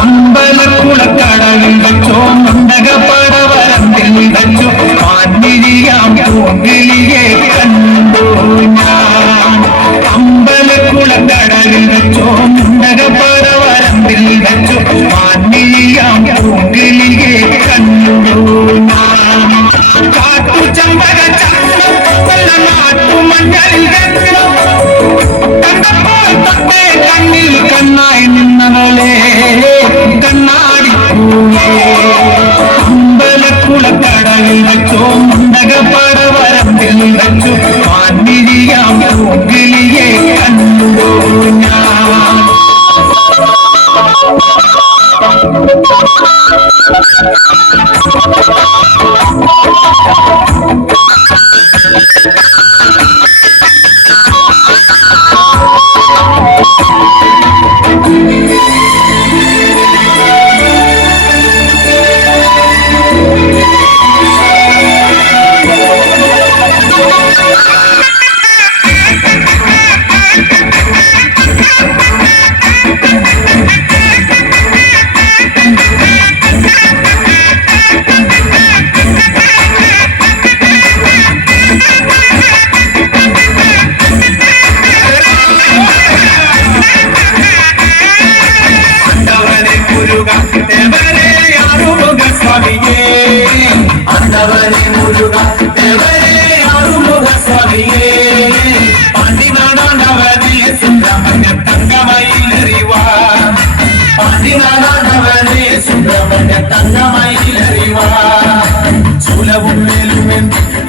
അമ്പലക്കുളക്കടവിൽ വെച്ചോ മുണ്ടകപ്പടവരമ്പിൽ വെച്ചു പാൻവിഴിയാം പൂങ്കിളിയെ കണ്ടു ഞാൻ. അമ്പലക്കുളക്കടവിൽ വെച്ചോ മുണ്ടകപ്പടവരമ്പിൽ വെച്ചു പാൻവിഴിയാം പൂങ്കിളിയെ കണ്ടു ഞാൻ. കാട്ടുചമ്പക ചന്ദന നാട്ടുമഞ്ഞളിൽ കണ്ടപ്പോൾ തൊട്ടേ കണ്ണിൽ കണ്ണായി നിന്നവളെ കണ്ണാടിപ്പൂവേ. അമ്പലക്കുളക്കടവിൽ വെച്ചോ മുണ്ടകപ്പടവരമ്പിൽ വെച്ചു പാൻവിഴിയാം പൂങ്കിളിയെ കണ്ടു ഞാൻ.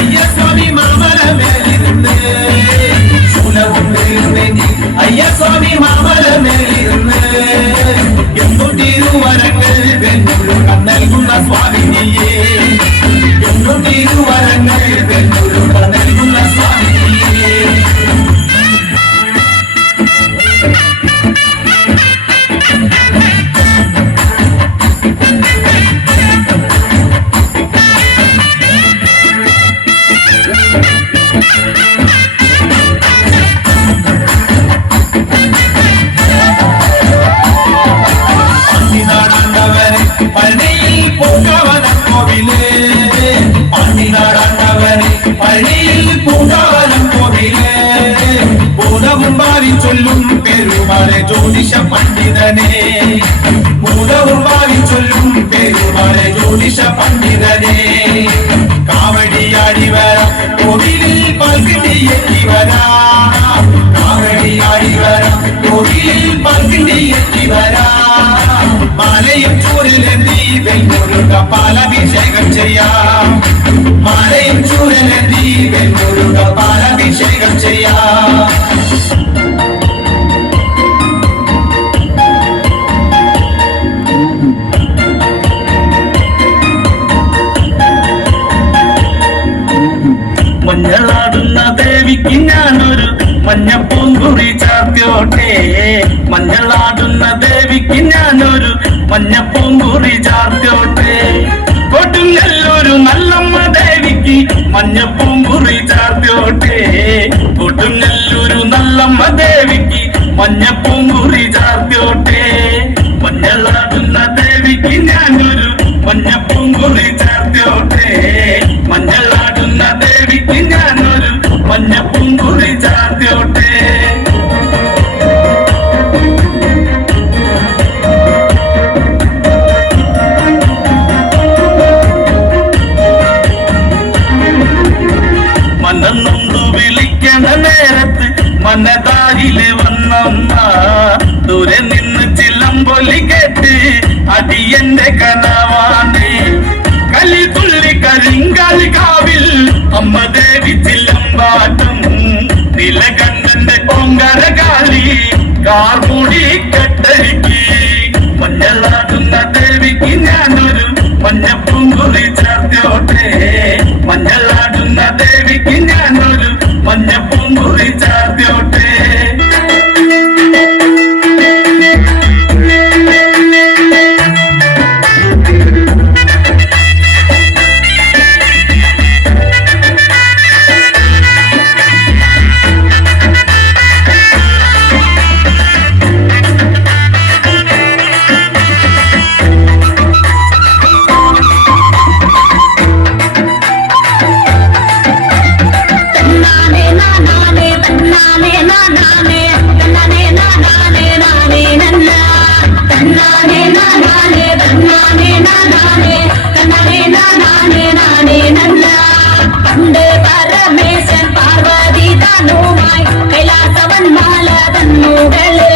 അയ്യസ്വാമി മാമലമേലിരുന്ന് അയ്യസ്വാമി മാമലമേലിരുന്ന് എന്തൊട്ടിരുവരങ്ങൾ വെണ്ണുരുക നൽകുന്ന സ്വാമിനിയെ എന്തൊട്ടിരുവരങ്ങൾ വെണ്ണുരുക നൽകുന്ന സ്വാമിനിയെ. ചൊല്ലും പെരുമാളെ ജ്യോതിഷ പണ്ഡിതനെ മൂലവും പാടി ചൊല്ലും പെരുമാളെ ജ്യോതിഷ പണ്ഡിതനെ. കാവടിയാടി വരാം കോവിലിൽ പൽകിണ്ടിയെത്തി വരാം കാവടിയാടി വരാം കോവിലിൽ പൽകിണ്ടിയെത്തി വരാം. മാലയും ചൂരലെന്തി വെണ്ണുരുക പാലഭിഷേകം ചെയ്യാം മാലയും ചൂരലെന്തി വെണ്ണുരുക പാലഭിഷേകം ചെയ്യാം. മഞ്ഞളാടുന്ന ദേവിക്ക് ഞാനൊരു മഞ്ഞപ്പൂങ്കുറി ചാർത്തിയോട്ടെ മഞ്ഞളാടുന്ന ദേവിക്ക് ഞാനൊരു മഞ്ഞപ്പൂങ്കുറി ചാർത്തിയോട്ടെ. കൊടുങ്ങല്ലൊരു നല്ലമ്മ ദേവിക്ക് മഞ്ഞപ്പൂങ്കുറി ചാർത്തിയോട്ടെ കൊടുങ്ങല്ലൊരു നല്ലമ്മ ദേവിക്ക് മഞ്ഞപ്പൂങ്കുറി ചാർത്തിയോട്ടെ. മഞ്ഞളാടുന്ന ദേവിക്ക് ഞാനൊരു മഞ്ഞപ്പൂങ്കുറി ചാർത്തിയോട്ടെ മഞ്ഞളാടുന്ന ദേവിക്ക് ഞാനൊരു മഞ്ഞപ്പൂങ്കുറി ചാർത്തിയോട്ടെ. മനന്നൊന്നു വിളിക്കണ നേരത്ത് മനതാരില് വന്നമ്മ ദൂരെ നിന്ന് ചിലമ്പൊലി കേട്ട് അടിയന്റെ കനവാണ്. കലി തുള്ളി കരിങ്കാലി കാവിൽ അമ്മ ദേവി ചിലമ്പാട്ടും നിലകണ്ഠന്റെ പൊങ്കരകാലി കാർമുടി കെട്ടരിക്കി. മഞ്ഞളാടുന്ന ദേവിക്ക് ഞാനൊരു മഞ്ഞപ്പൂങ്കുറി ചാർത്തിയോട്ടെ മഞ്ഞളാടുന്ന ദേവിക്ക് ഞാനൊരു മഞ്ഞപ്പൂങ്കുറി ചാർത്തിയോട്ടെ. പരമേശൻ പാർവതി താനുമായി കൈലാസവൻ മാല തന്നുകള്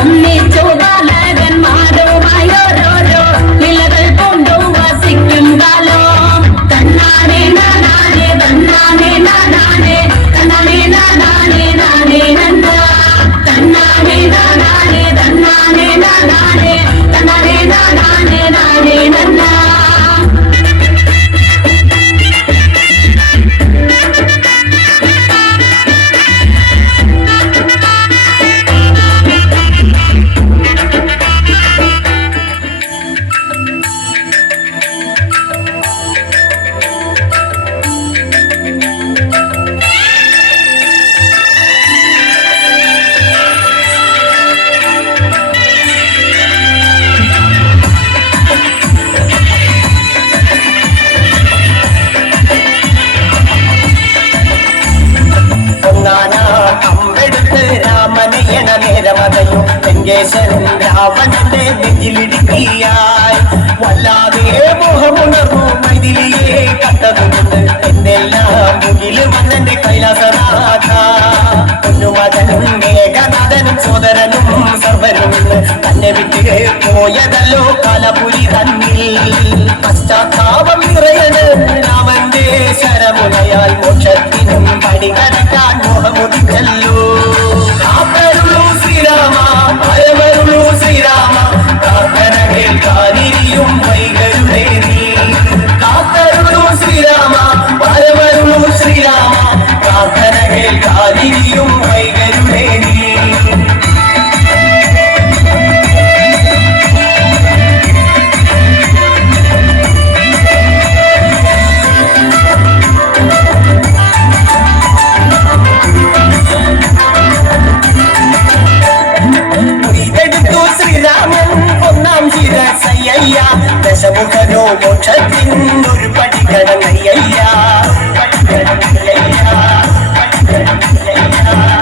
ഒന്നിച്ചു ബാലകന്മാരുമായി ഓരോരോ നിലകൾ കൊണ്ടു വസിക്കും കാലം തന്നാനെ നാനാനെ തന്നാനെ നാനാനെ തന്നാനെ നാനാനെ നാനേ നന്ന തന്നാനെ നാനാനെ തന്നാനെ നാനാനെ തന്നാനെ നാനാനെ നാനേ നന്ന ലങ്കേശ്വരൻ രാവണന്റെ നെഞ്ചിലിടുക്കിയായി വല്ലാതെ മോഹമുണർന്നു മൈഥിലിയെ കണ്ടതുകൊണ്ട് എന്നെല്ലാം മുകില് വന്നെന്റെ കൈലാസനാഥ പൊന്നുമകനും മേഘനാഥനും സോദരനും സർവനും തന്നെ വിട്ട് പോയതല്ലോ കാലപുരി തന്നിൽ പശ്ചാത്താപം നിറയന് രാമന്റെ ശരമുനയാൽ മോക്ഷത്തിനും പടി കടക്കാൻ മോഹമുദിച്ചല്ലോ ശ്രീരാമ ഭയമരുളൂ ശ്രീരാമ പ്രാർത്ഥന കേൾക്കാനിരിയും വൈകരുടെ നീ കാത്തരുളൂ ശ്രീരാമ ഭയമരുളൂ ശ്രീരാമ പ്രാർത്ഥന കേൾക്കാനിരിയും വൈകരുടെ നീ ദശമുഖനോ മോക്ഷത്തിൻ ഒരു പടി കടന്നയ്യ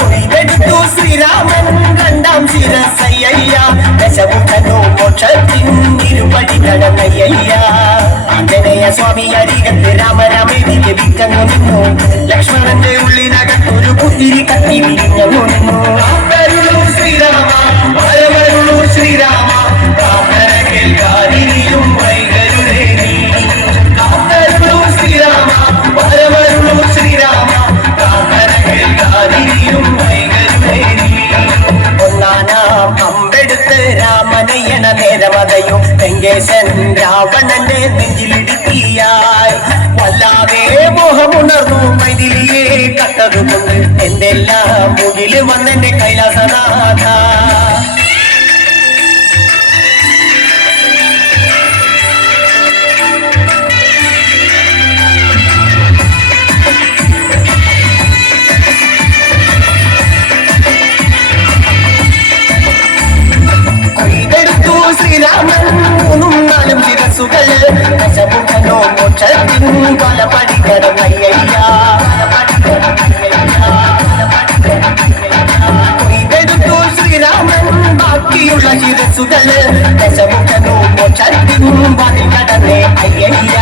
കൊയ്തെടുത്തു ശ്രീരാമൻ രണ്ടാം ശിരസയ്യ ദശമുഖനോ മോക്ഷത്തിൻ ഇരുപടി കടന്നയ്യ ആഞ്ജനേയ സ്വാമി അരികത്ത് രാമരാമേതിക്ക് വിറ്റങ്ങു നിന്നു ലക്ഷ്മണന്റെ ഉള്ളിനകത്തൊരു പുത്തിരി കത്തി വിരിഞ്ഞു നിന്നു ശ്രീരാമ വരവരുളൂ ശ്രീരാമ പ്രാർത്ഥന കേൾക്കാനിരിയും വൈകരുടെ നീ കാത്തരുളൂ ശ്രീരാമ വരവരുളൂ ശ്രീരാമ പ്രാർത്ഥന കേൾക്കാനിരിയും വൈകരുടെ നീ ഒന്നാനാം അമ്പെടുത്ത് രാമനയണ നേരമതയും ലങ്കേശൻ രാവണന്റെ നെഞ്ചിലിടുക്കിയായി വല്ലാതെ മോഹമുണർന്നു മൈഥിലിയെ കണ്ടതുകൊണ്ട് എന്തെല്ലാം മുകില് വന്നെന്റെ കൈലാസനാഥ ശ്രീരാമൻ മൂന്നും നാലും ശിരസുകള് ദശമുഖനോ മോക്ഷത്തിൻ പല പടി കടന്നയ്യ ഇതെടുത്തു ശ്രീരാമൻ ബാക്കിയുള്ള ശിരസുകള് ദശമുഖനോ മോക്ഷത്തിൻ പടി കടന്നേ അയ്യ